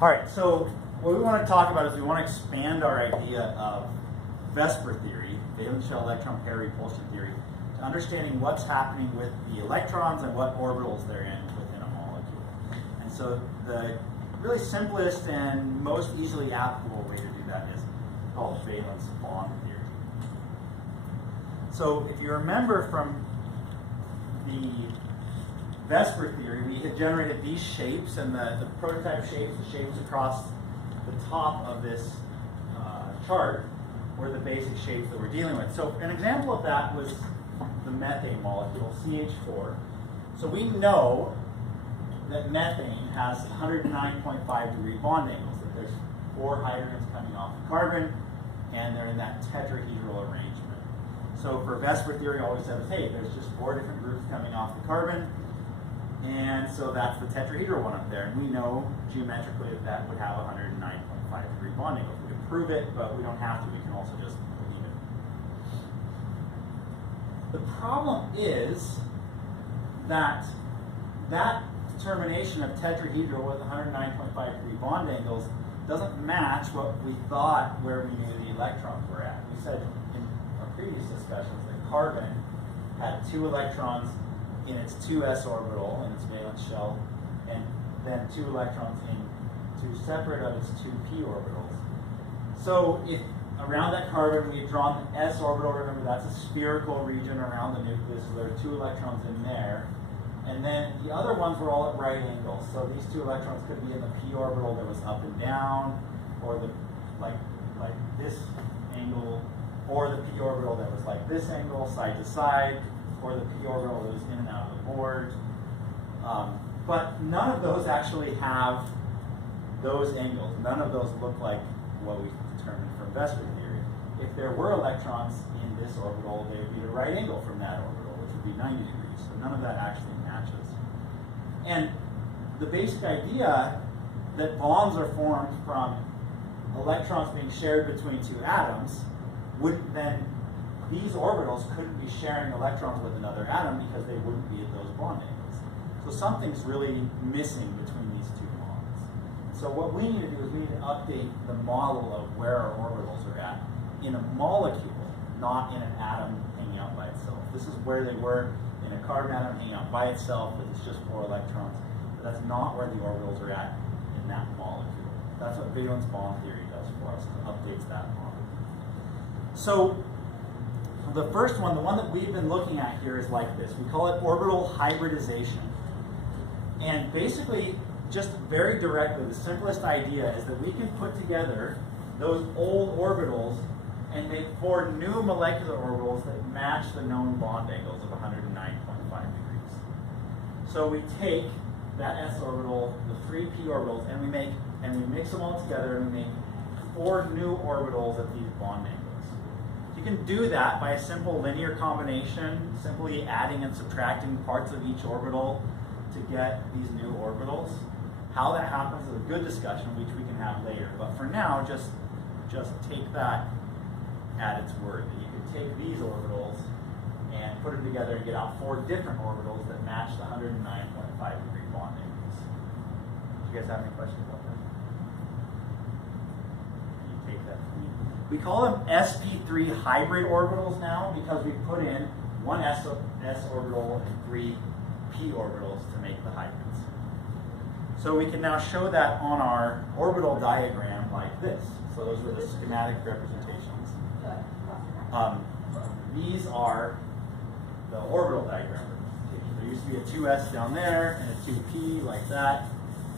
All right, so what we want to talk about is we want to expand our idea of VSEPR theory, valence shell electron pair repulsion theory, to understanding what's happening with the electrons and what orbitals they're in within a molecule. And so the really simplest and most easily applicable way to do that is called valence bond theory. So if you remember from the VSEPR theory, we had generated these shapes, and the prototype shapes, the shapes across the top of this chart, were the basic shapes that we're dealing with. So an example of that was the methane molecule, CH4. So we know that methane has 109.5 degree bond angles, that there's 4 hydrogens coming off the carbon, and they're in that tetrahedral arrangement. So for VSEPR theory, always says, hey, there's just 4 different groups coming off the carbon, and so that's the tetrahedral one up there. And we know geometrically that that would have 109.5 degree bond angles. We can prove it, but we don't have to. We can also just believe it. The problem is that that determination of tetrahedral with 109.5 degree bond angles doesn't match what we thought where we knew the electrons were at. We said in our previous discussions that carbon had 2 electrons in its 2s orbital, in its valence shell, and then 2 electrons in 2 separate of its 2p orbitals. So if around that carbon we had drawn the s orbital, remember that's a spherical region around the nucleus, so there are 2 electrons in there. And then the other ones were all at right angles. So these 2 electrons could be in the p orbital that was up and down, or the like this angle, or the p orbital that was like this angle, side to side, or the p orbital that was in and out of the board. But none of those actually have those angles. None of those look like what we determined from VSEPR theory. If there were electrons in this orbital, they would be at a right angle from that orbital, which would be 90 degrees. So none of that actually matches. And the basic idea that bonds are formed from electrons being shared between 2 atoms wouldn't then, these orbitals couldn't be sharing electrons with another atom because they wouldn't be at those bond angles. So something's really missing between these 2 bonds. So what we need to do is we need to update the model of where our orbitals are at in a molecule, not in an atom hanging out by itself. This is where they were in a carbon atom hanging out by itself with it's just 4 electrons. But that's not where the orbitals are at in that molecule. That's what valence bond theory does for us. It updates that model. So the first one, the one that we've been looking at here, is like this. We call it orbital hybridization. And basically, just very directly, the simplest idea is that we can put together those old orbitals and make 4 new molecular orbitals that match the known bond angles of 109.5 degrees. So we take that s orbital, the 3 p orbitals, and we mix them all together and we make 4 new orbitals at these bond angles. You can do that by a simple linear combination, simply adding and subtracting parts of each orbital to get these new orbitals. How that happens is a good discussion, which we can have later. But for now, just take that at its word. That you can take these orbitals and put them together and get out 4 different orbitals that match the 109.5 degree bond angles. Do you guys have any questions about that? You take that from me. We call them sp3 hybrid orbitals now because we put in 1 s orbital and 3 p orbitals to make the hybrids. So we can now show that on our orbital diagram like this. So those were the schematic representations. These are the orbital diagram representation. There used to be a 2s down there and a 2p like that.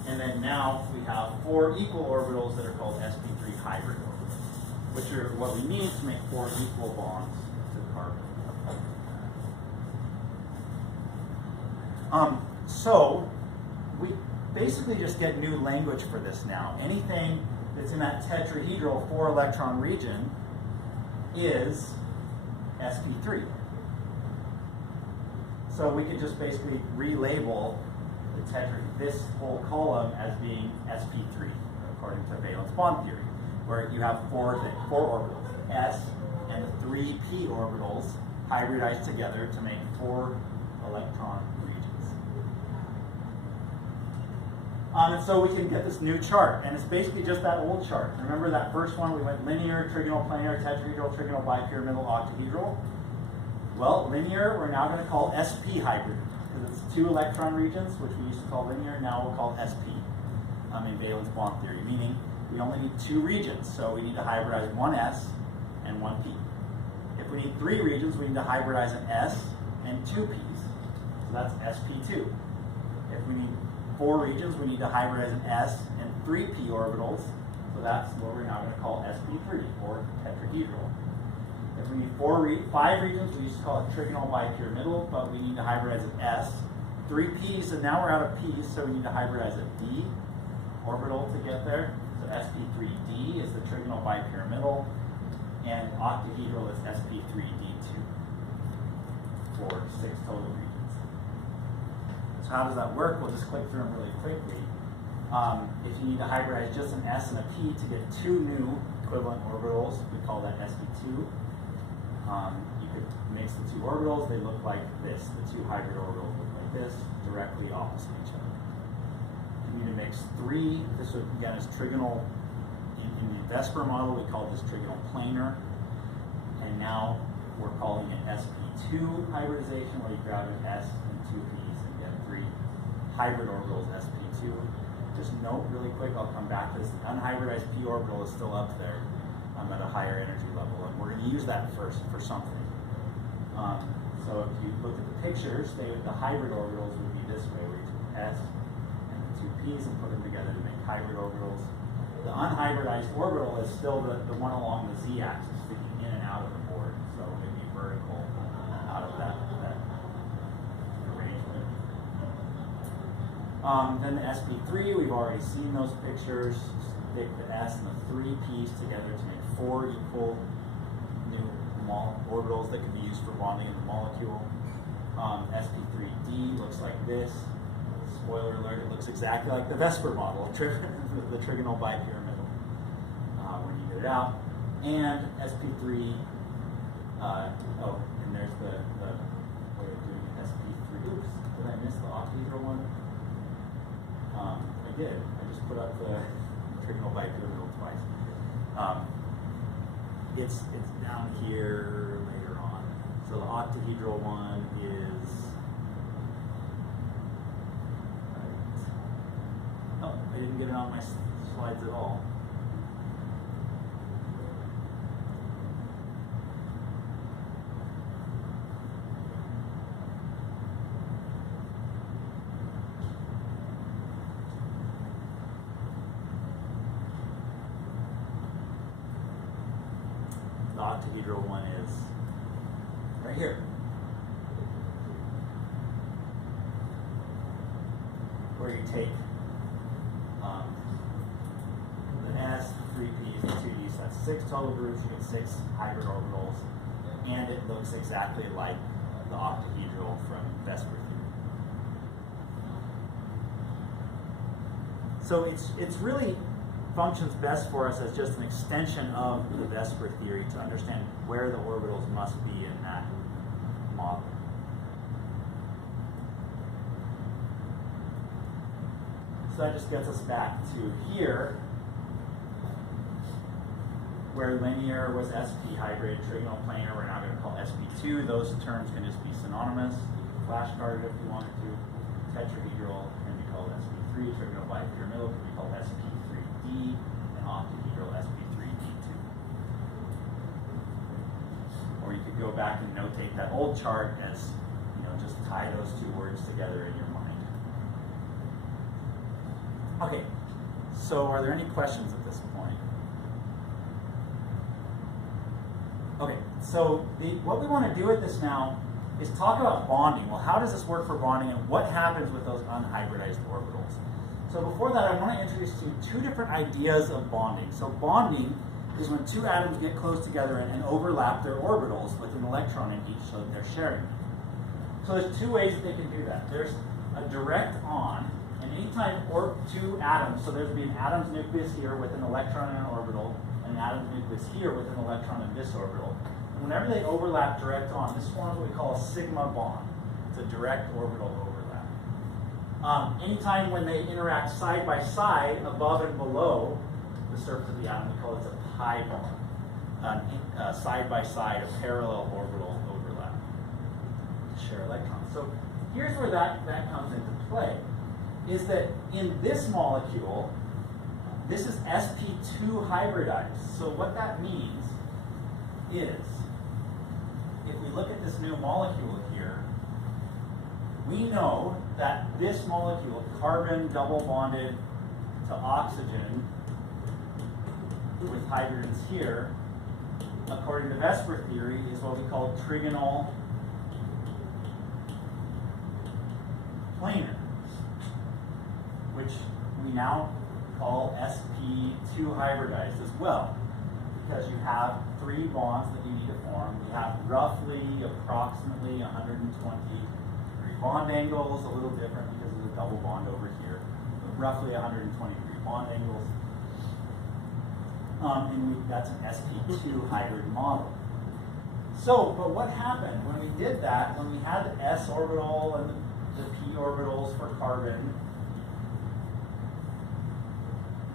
And then now we have 4 equal orbitals that are called sp3 hybrid orbitals, which are what we need to make 4 equal bonds to the carbon. So we basically just get new language for this now. Anything that's in that tetrahedral 4 electron region is sp3. So we could just basically relabel this whole column as being sp3 according to valence bond theory, where you have 4 orbitals, s and the 3 p orbitals hybridized together to make 4 electron regions. And so we can get this new chart, and it's basically just that old chart. Remember that first one, we went linear, trigonal, planar, tetrahedral, trigonal, bipyramidal, octahedral? Well, linear we're now going to call sp hybrid, because it's 2 electron regions, which we used to call linear, now we'll call sp, in valence bond theory, meaning we only need 2 regions, so we need to hybridize one s and one p. If we need 3 regions, we need to hybridize an s and 2 p's, so that's sp2. If we need 4 regions, we need to hybridize an s and 3 p orbitals, so that's what we're now going to call sp3, or tetrahedral. If we need 5 regions, we used to call it trigonal bipyramidal, but we need to hybridize an s, 3 p's, and now we're out of p's, so we need to hybridize a d orbital to get there. So sp3d is the trigonal bipyramidal, and octahedral is sp3d2 for 6 total regions. So how does that work? We'll just click through them really quickly. If you need to hybridize just an s and a p to get 2 new equivalent orbitals, we call that sp2. You could mix the 2 orbitals, they look like this. The 2 hybrid orbitals look like this, directly opposite each other. You need to mix 3, this would, again is trigonal, in the Vesper model we call this trigonal planar, and now we're calling it sp2 hybridization, where you grab an s and 2 p's and get 3 hybrid orbitals sp2. Just note really quick, I'll come back to this, the unhybridized p orbital is still up there at a higher energy level, and we're going to use that first for something. So if you look at the pictures, the hybrid orbitals would be this way, where you took s and the 2 p's and put them together to make hybrid orbitals. The unhybridized orbital is still the one along the z-axis, sticking in and out of the board, so it would be vertical out of that arrangement. Then the sp3, we've already seen those pictures. Stick the s and the 3 p's together to make 4 equal new orbitals that can be used for bonding in the molecule. sp3d looks like this. Spoiler alert, it looks exactly like the Vesper model, the trigonal bipyramidal, when you get it out. And sp3, and there's the way of doing sp3. Oops, did I miss the octahedral one? I did. I just put up the trigonal bipyramidal twice. It's down here later on. So the octahedral one is, oh, I didn't get it on my slides at all. The octahedral one is right here. Where you take the s, 3 p's, and 2 d's, so that's 6 total groups, you get 6 hybrid orbitals, and it looks exactly like the octahedral from Vesper theory. So it's really functions best for us as just an extension of the Vesper theory to understand where the orbitals must be in that model. So that just gets us back to here, where linear was sp hybrid, trigonal planar we're now going to call sp2. Those terms can just be synonymous. You can flashcard it if you wanted to. Tetrahedral can be called sp3, trigonal bipyramidal can be called sp3d, and octahedral sp3d2. Or you could go back and notate that old chart as, just tie those 2 words together in your mind. Okay, so are there any questions at this point? Okay, so what we want to do with this now is talk about bonding. Well, how does this work for bonding, and what happens with those unhybridized orbitals? So before that, I want to introduce to you 2 different ideas of bonding. So bonding is when 2 atoms get close together and overlap their orbitals with an electron in each so that they're sharing. So there's 2 ways that they can do that. There's a direct on, and anytime 2 atoms, so there's be an atom's nucleus here with an electron in an orbital, and an atom's nucleus here with an electron in this orbital. And whenever they overlap direct on, this forms what we call a sigma bond. It's a direct orbital overlap. Anytime when they interact side by side, above and below the surface of the atom, we call it a pi bond. Side by side, a parallel orbital overlap to share electrons. So here's where that comes into play, is that in this molecule, this is sp2 hybridized. So what that means is, if we look at this new molecule here, we know that this molecule, carbon double bonded to oxygen with hydrogens here, according to Vesper theory, is what we call trigonal planar, which we now call sp2 hybridized as well, because you have 3 bonds that you need to form. You have roughly, approximately 120 degree bond angles, a little different because of the double bond over here, but roughly 120 degree bond angles. That's an sp2 hybrid model. So, but what happened when we did that, when we had the s orbital and the p orbitals for carbon,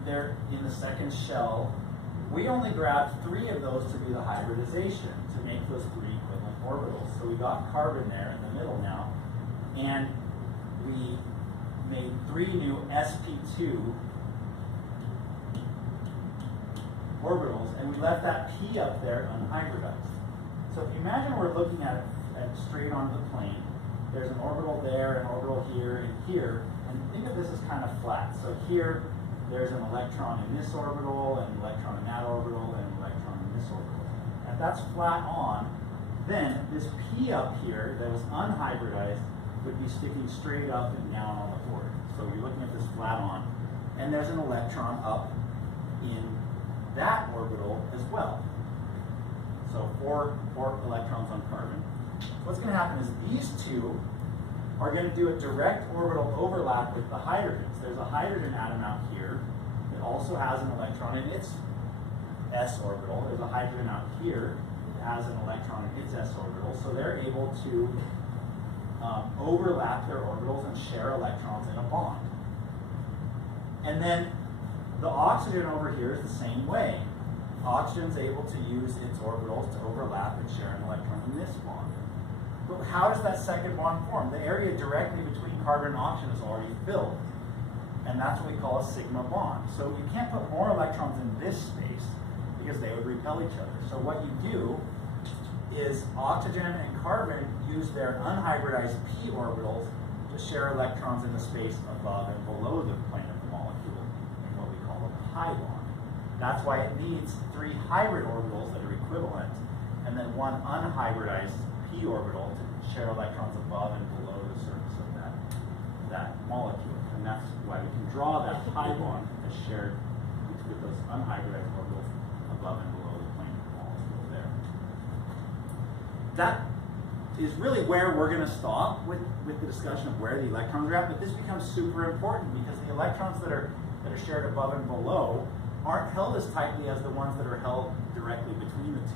there in the second shell, we only grabbed 3 of those to do the hybridization, to make those 3 equivalent orbitals. So we got carbon there in the middle now, and we made 3 new sp2 orbitals, and we left that p up there unhybridized. So if you imagine we're looking at it straight onto the plane, there's an orbital there, an orbital here, and here, and think of this as kind of flat. So here, there's an electron in this orbital, and an electron in that orbital, and an electron in this orbital. If that's flat on, then this p up here that was unhybridized would be sticking straight up and down on the board. So you're looking at this flat on, and there's an electron up in that orbital as well. So four electrons on carbon. What's going to happen is these 2 are going to do a direct orbital overlap with the hydrogens. There's a hydrogen atom out here that also has an electron in its s orbital. There's a hydrogen out here that has an electron in its s orbital. So they're able to overlap their orbitals and share electrons in a bond. And then the oxygen over here is the same way. Oxygen's able to use its orbitals to overlap and share an electron in this bond. But how does that second bond form? The area directly between carbon and oxygen is already filled. And that's what we call a sigma bond. So you can't put more electrons in this space because they would repel each other. So what you do is oxygen and carbon use their unhybridized p orbitals to share electrons in the space above and below the plane of the molecule in what we call a pi bond. That's why it needs 3 hybrid orbitals that are equivalent, and then 1 unhybridized p orbital to share electrons above and below the surface of that molecule. And that's why we can draw that pi bond as shared with those unhybridized orbitals above and below the plane of the molecule there. That is really where we're going to stop with the discussion of where the electrons are at, but this becomes super important because the electrons that are shared above and below aren't held as tightly as the ones that are held directly between the 2.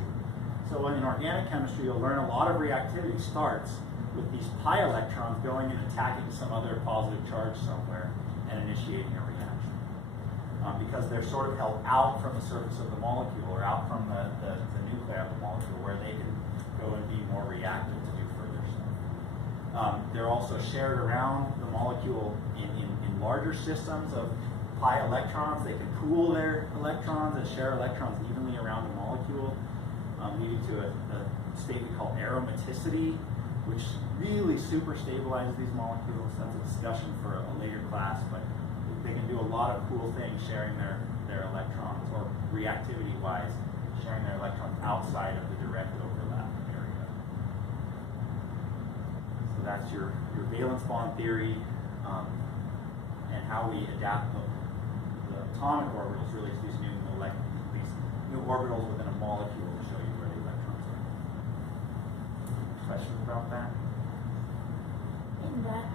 So in organic chemistry, you'll learn a lot of reactivity starts with these pi electrons going and attacking some other positive charge somewhere and initiating a reaction. Because they're sort of held out from the surface of the molecule or out from the nuclei of the molecule where they can go and be more reactive to do further stuff. They're also shared around the molecule in larger systems of pi electrons. They can pool their electrons and share electrons evenly around the molecule, leading to a state we call aromaticity, which really super stabilizes these molecules. That's a discussion for a later class, but they can do a lot of cool things sharing their electrons, or reactivity-wise, sharing their electrons outside of the direct overlap area. So that's your valence bond theory, and how we adapt the atomic orbitals really to these new orbitals within a molecule to show you where the electrons are. Questions about that? In that,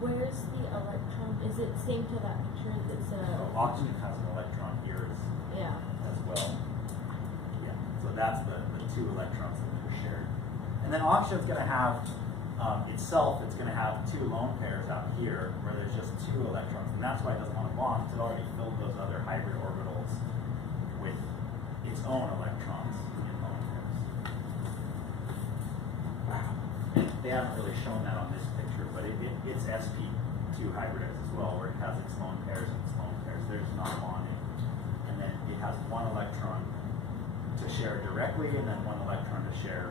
where's the electron? Is it same to that picture? It's Oxygen has an electron here as well. Yeah, so that's the 2 electrons that are shared. And then oxygen's going to have itself, it's going to have two lone pairs out here where there's just two electrons, and that's why it doesn't want to bond, because it already filled those other hybrid orbitals with its own electrons in lone pairs. They haven't really shown that on this picture, but it's sp2 hybridized as well, where it has its lone pairs and its lone pairs. There's not bonding, and then it has one electron to share directly, and then one electron to share